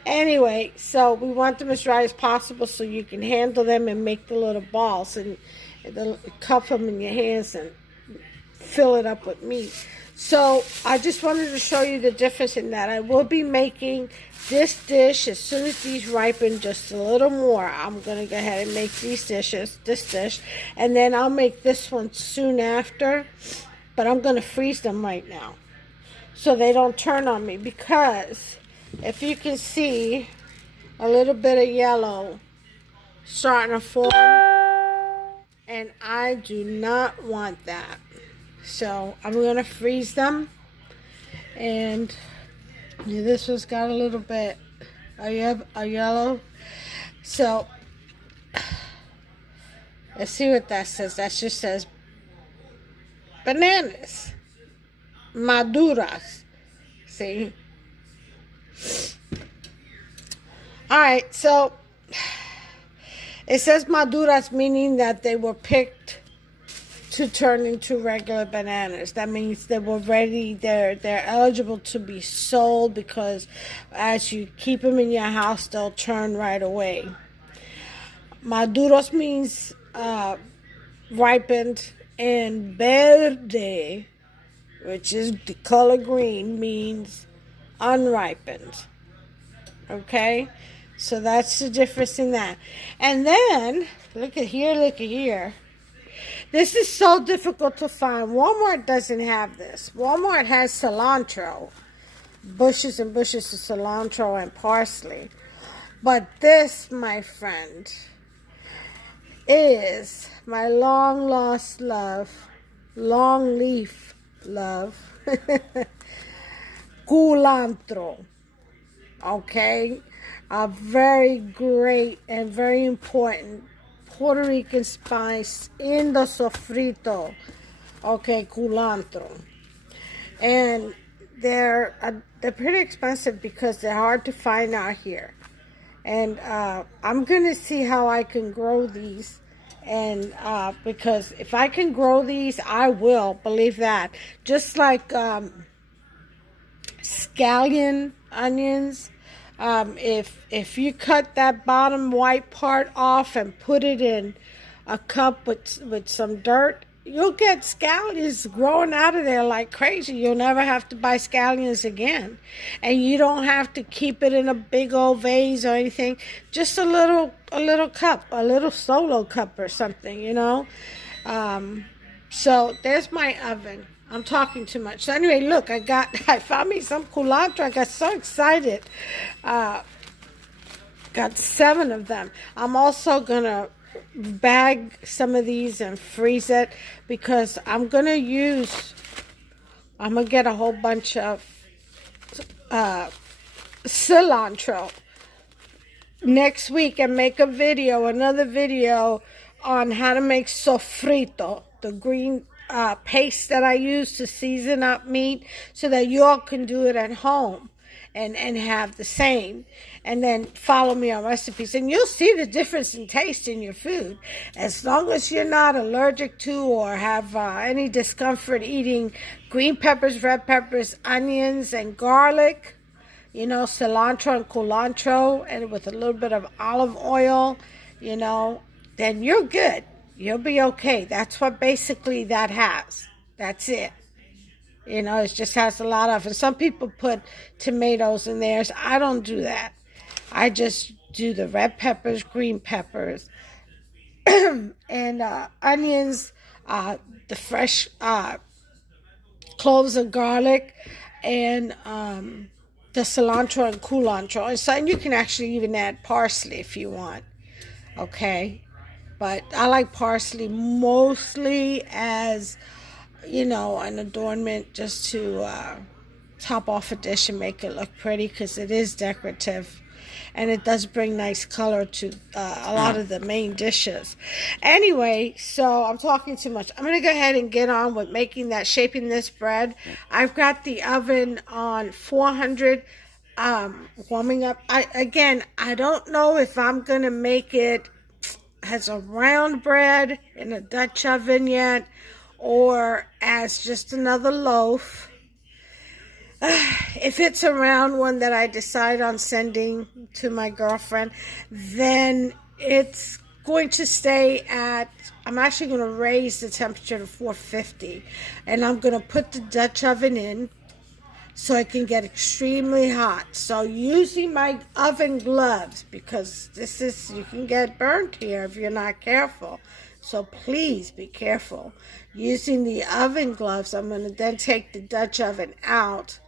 Anyway, so we want them as dry as possible so you can handle them and make the little balls and cuff them in your hands and fill it up with meat. So I just wanted to show you the difference in that. I will be making this dish as soon as these ripen just a little more. I'm going to go ahead and make this dish, and then I'll make this one soon after, but I'm going to freeze them right now so they don't turn on me, because if you can see a little bit of yellow starting to form, and I do not want that. So I'm going to freeze them, and this one's got a little bit of yellow. So let's see what that says. That just says bananas maduras. See, All right, so it says maduras, meaning that they were picked to turn into regular bananas. That means they were ready. They're eligible to be sold because as you keep them in your house, they'll turn right away. Maduros means ripened, and verde, which is the color green, means unripened. Okay, so that's the difference in that. And then look at here, look at here. This is so difficult to find. Walmart doesn't have this. Walmart has cilantro, bushes and bushes of cilantro and parsley. But this, my friend, is my long lost love, long leaf love, culantro. Okay? A very great and very important Puerto Rican spice in the sofrito. Okay, culantro. And they're pretty expensive because they're hard to find out here. And I'm going to see how I can grow these. And because if I can grow these, I will. Believe that. Just like scallion onions. If you cut that bottom white part off and put it in a cup with some dirt, you'll get scallions growing out of there like crazy. You'll never have to buy scallions again. And you don't have to keep it in a big old vase or anything. Just a little cup, a little solo cup or something, you know. So there's my oven. I'm talking too much. So anyway, look, I found me some culantro. I got so excited. Got 7 of them. I'm also going to bag some of these and freeze it because I'm going to get a whole bunch of cilantro next week and make another video on how to make sofrito, the green paste that I use to season up meat, so that you all can do it at home and have the same. And then follow me on recipes. And you'll see the difference in taste in your food. As long as you're not allergic to or have any discomfort eating green peppers, red peppers, onions, and garlic, you know, cilantro and culantro, and with a little bit of olive oil, you know, then you're good. You'll be okay. That's what basically that has. That's it. You know, it just has a lot of, and some people put tomatoes in theirs. I don't do that. I just do the red peppers, green peppers, and onions, the fresh cloves of garlic, and the cilantro and culantro. And so you can actually even add parsley if you want. Okay? But I like parsley mostly as, you know, an adornment, just to top off a dish and make it look pretty, because it is decorative. And it does bring nice color to a lot of the main dishes. Anyway, so I'm talking too much. I'm going to go ahead and get on with shaping this bread. I've got the oven on 400, warming up. I don't know if I'm going to make it as a round bread in a Dutch oven yet, or as just another loaf. If it's a round one that I decide on sending to my girlfriend, then it's going to stay at, I'm actually going to raise the temperature to 450, and I'm going to put the Dutch oven in so it can get extremely hot. So using my oven gloves, because you can get burnt here if you're not careful. So please be careful. Using the oven gloves, I'm going to then take the Dutch oven out,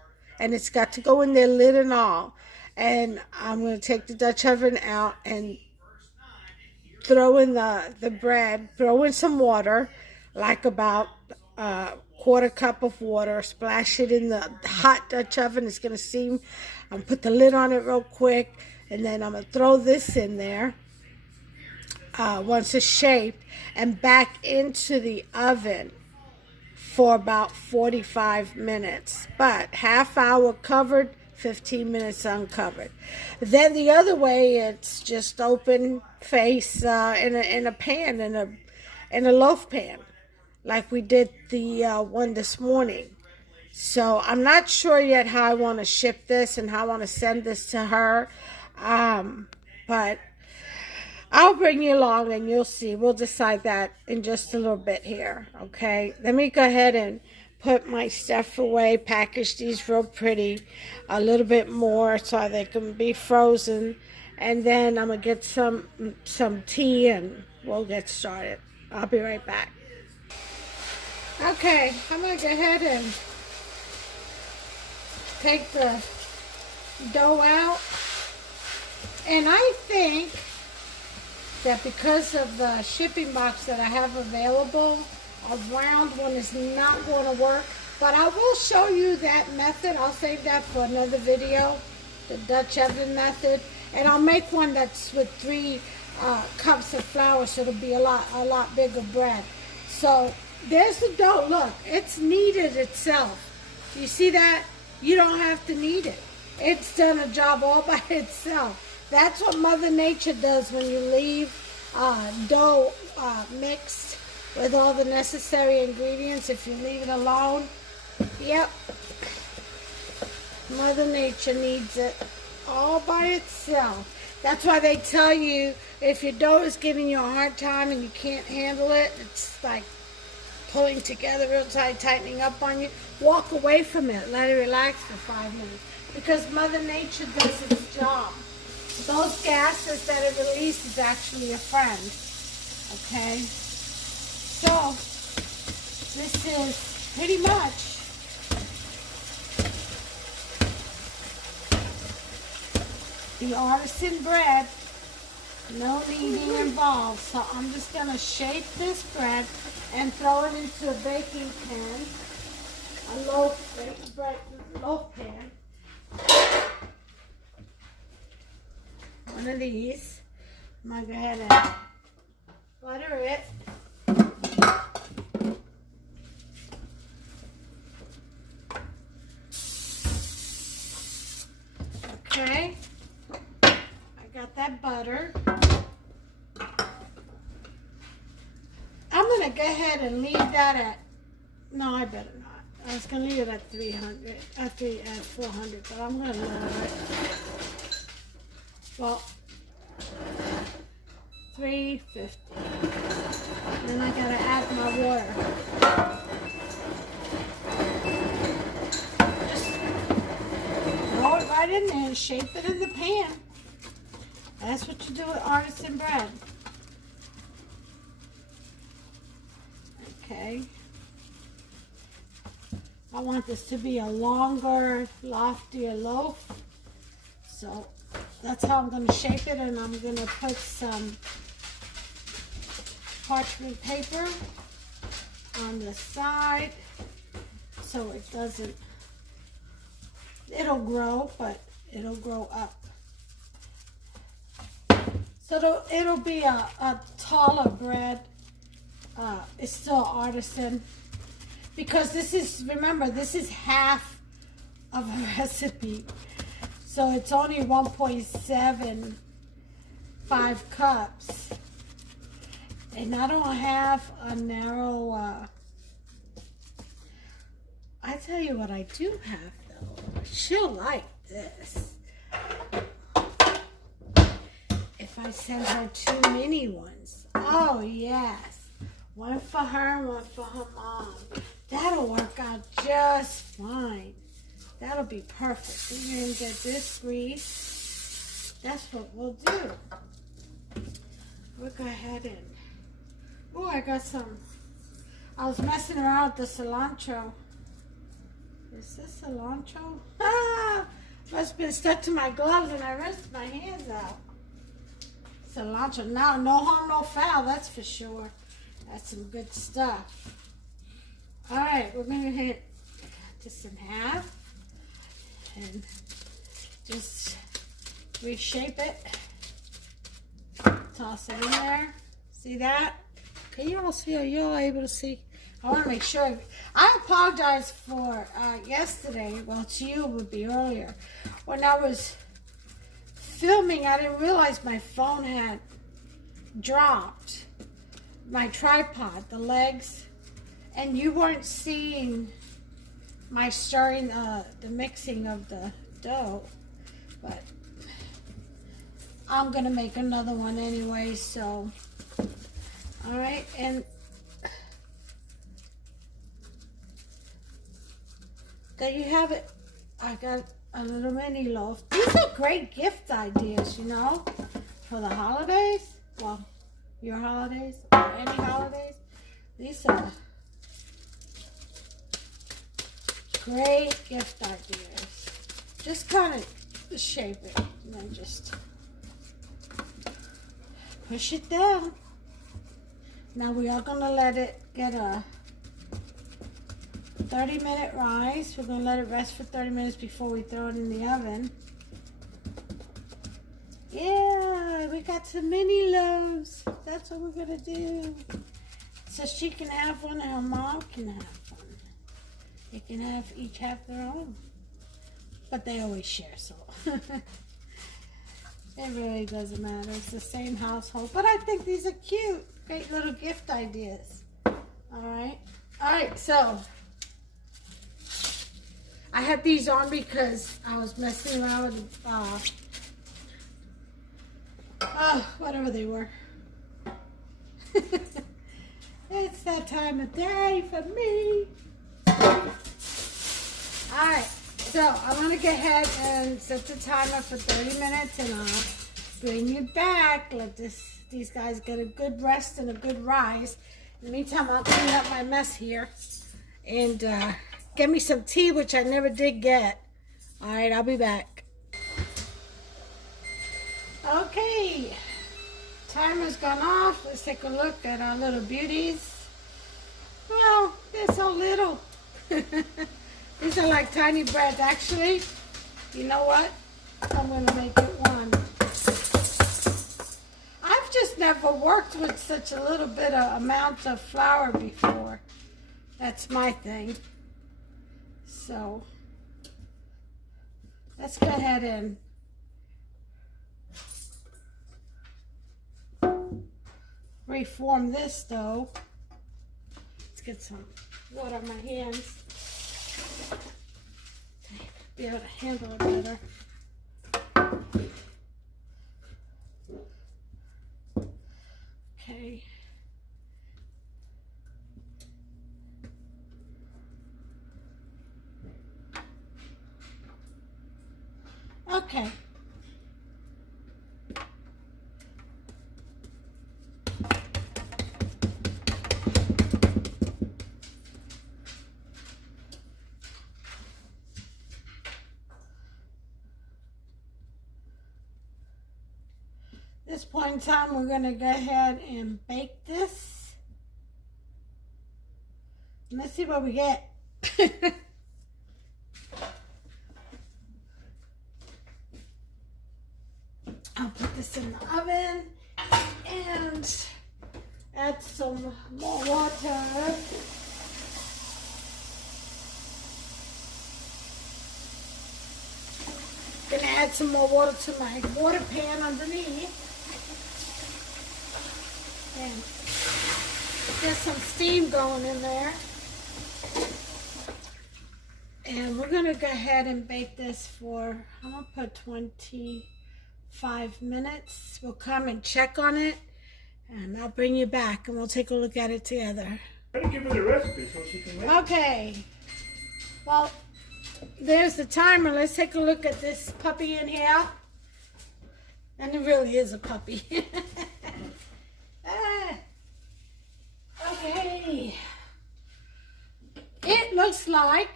and it's got to go in there, lid and all. And I'm going to take the Dutch oven out and throw in the bread, throw in some water, like about a quarter cup of water, splash it in the hot Dutch oven. It's going to steam. I'm going to put the lid on it real quick, and then I'm going to throw this in there once it's shaped, and back into the oven for about 45 minutes. But half hour covered, 15 minutes uncovered. Then the other way, it's just open face in a pan, in a loaf pan, like we did the one this morning. So I'm not sure yet how I want to ship this and how I want to send this to her. But I'll bring you along and you'll see. We'll decide that in just a little bit here, okay? Let me go ahead and put my stuff away, package these real pretty, a little bit more so they can be frozen. And then I'm going to get some tea and we'll get started. I'll be right back. Okay, I'm going to go ahead and take the dough out. And I think that because of the shipping box that I have available, a round one is not going to work. But I will show you that method. I'll save that for another video, the Dutch oven method. And I'll make one that's with 3 cups of flour, so it'll be a lot bigger bread. So there's the dough. Look, it's kneaded itself. You see that? You don't have to knead it. It's done a job all by itself. That's what Mother Nature does when you leave dough mixed with all the necessary ingredients. If you leave it alone, yep, Mother Nature needs it all by itself. That's why they tell you if your dough is giving you a hard time and you can't handle it, it's like pulling together real tight, tightening up on you, walk away from it. Let it relax for 5 minutes. Because Mother Nature does its job. Those gases that it releases is actually a friend. Okay? So, this is pretty much the artisan bread. No kneading involved. So I'm just going to shape this bread and throw it into a baking pan. A loaf pan. One of these. I'm going to go ahead and butter it. Okay. I got that butter. I'm going to go ahead and leave that at, no, I better not. I was going to leave it at 300, at 400, but I'm going to lower it. Well, 350. Then I gotta add my water. Just throw it right in there and shape it in the pan. That's what you do with artisan bread. Okay. I want this to be a longer, loftier loaf. So that's how I'm going to shape it, and I'm going to put some parchment paper on the side so it doesn't, it'll grow, but it'll grow up. So it'll be a taller bread. It's still artisan because this is, remember, this is half of a recipe. So it's only 1.75 cups. And I don't have a narrow, I tell you what I do have though. She'll like this. If I send her 2 mini ones. Oh yes. One for her and one for her mom. That'll work out just fine. That'll be perfect. We're going to get this grease. That's what we'll do. We'll go ahead and... Oh, I got some... I was messing around with the cilantro. Is this cilantro? Ah! Must have been stuck to my gloves and I rinsed my hands out. Cilantro. Now, no harm, no foul. That's for sure. That's some good stuff. Alright, we're going to hit this in half. And just reshape it. Toss it in there. See that? Can you all see? Are you all able to see? I want to make sure. I apologize for yesterday. Well, to you it would be earlier. when I was filming, I didn't realize my phone had dropped. My tripod, the legs, and you weren't seeing my stirring, the mixing of the dough, but I'm gonna make another one anyway, so, all right, and there you have it. I got a little mini loaf. These are great gift ideas, you know, for the holidays. Well, your holidays or any holidays. These are great gift ideas. Just kind of shape it and then just push it down. Now we are going to let it get a 30-minute rise. We're going to let it rest for 30 minutes before we throw it in the oven. Yeah, we got some mini loaves. That's what we're going to do. So she can have one and her mom can have one. They can have each have their own. But they always share, so it really doesn't matter. It's the same household. But I think these are cute. Great little gift ideas. Alright. Alright, so I had these on because I was messing around with whatever they were. It's that time of day for me. Alright, so I'm going to go ahead and set the timer for 30 minutes and I'll bring you back. Let these guys get a good rest and a good rise. In the meantime, I'll clean up my mess here and get me some tea, which I never did get. Alright, I'll be back. Okay, timer's gone off. Let's take a look at our little beauties. Well, they're so little. These are like tiny breads. Actually, you know what? I'm going to make it one. I've just never worked with such a little bit of amount of flour before. That's my thing. So, let's go ahead and reform this dough. Let's get some water on my hands. Be able to handle it better. Okay. Okay. At this point in time, we're going to go ahead and bake this. And let's see what we get. I'll put this in the oven and add some more water. Gonna add some more water to my water pan underneath. And get some steam going in there. And we're gonna go ahead and bake this for, I'm gonna put 25 minutes. We'll come and check on it and I'll bring you back and we'll take a look at it together. Try to give her the recipe so she can make it. Okay. Well, there's the timer. Let's take a look at this puppy in here. And it really is a puppy. Okay. It looks like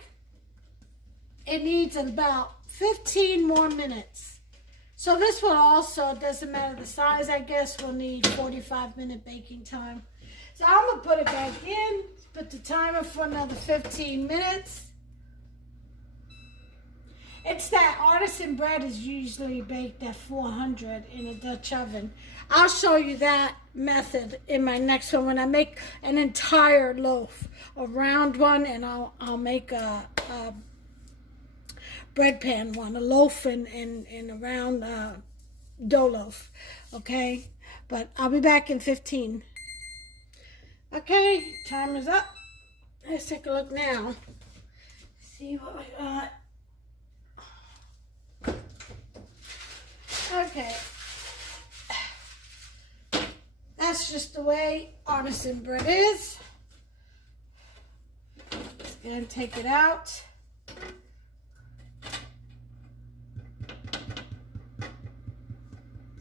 it needs about 15 more minutes. So this will also, doesn't matter the size, I guess, will need 45-minute baking time. So I'm going to put it back in, put the timer for another 15 minutes. It's that artisan bread is usually baked at 400 in a Dutch oven. I'll show you that method in my next one when I make an entire loaf, a round one, and I'll make a bread pan one, a loaf and a round dough loaf, okay? But I'll be back in 15. Okay, time is up. Let's take a look now. See what we got. Okay. That's just the way artisan bread is. Just gonna take it out.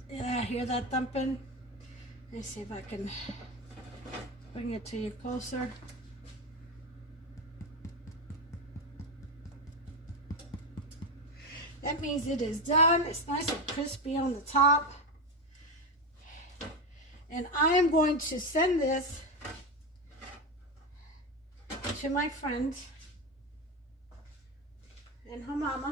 Yeah, hear that thumping? Let me see if I can bring it to you closer. That means it is done. It's nice and crispy on the top. And I am going to send this to my friend and her mama.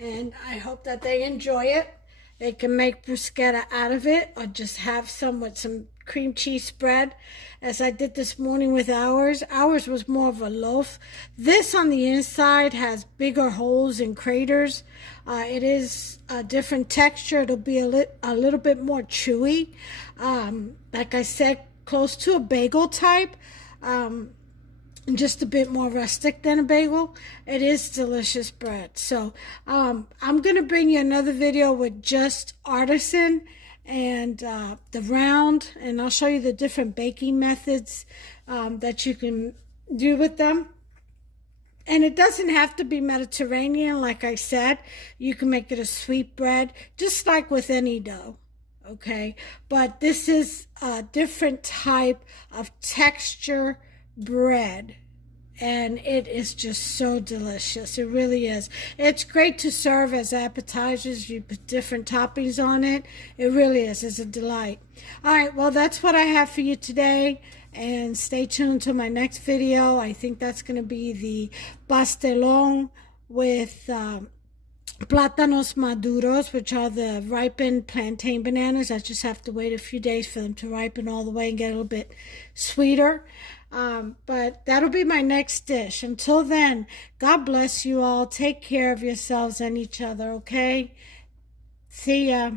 And I hope that they enjoy it. They can make bruschetta out of it or just have some with some cream cheese spread, as I did this morning with ours. Ours was more of a loaf. This on the inside has bigger holes and craters. It is a different texture. It'll be a little bit more chewy. Like I said, close to a bagel type. Just a bit more rustic than a bagel. It is delicious bread. So I'm going to bring you another video with just artisan and the round, and I'll show you the different baking methods that you can do with them. And it doesn't have to be Mediterranean, like I said. You can make it a sweet bread, just like with any dough, okay? But this is a different type of texture bread, and it is just so delicious. It really is. It's great to serve as appetizers. You put different toppings on it. It really is. It's a delight. All right, well, that's what I have for you today, and stay tuned to my next video. I think that's going to be the pastelón with plátanos maduros, which are the ripened plantain bananas. I just have to wait a few days for them to ripen all the way and get a little bit sweeter. But that'll be my next dish. Until then, God bless you all. Take care of yourselves and each other, okay? See ya.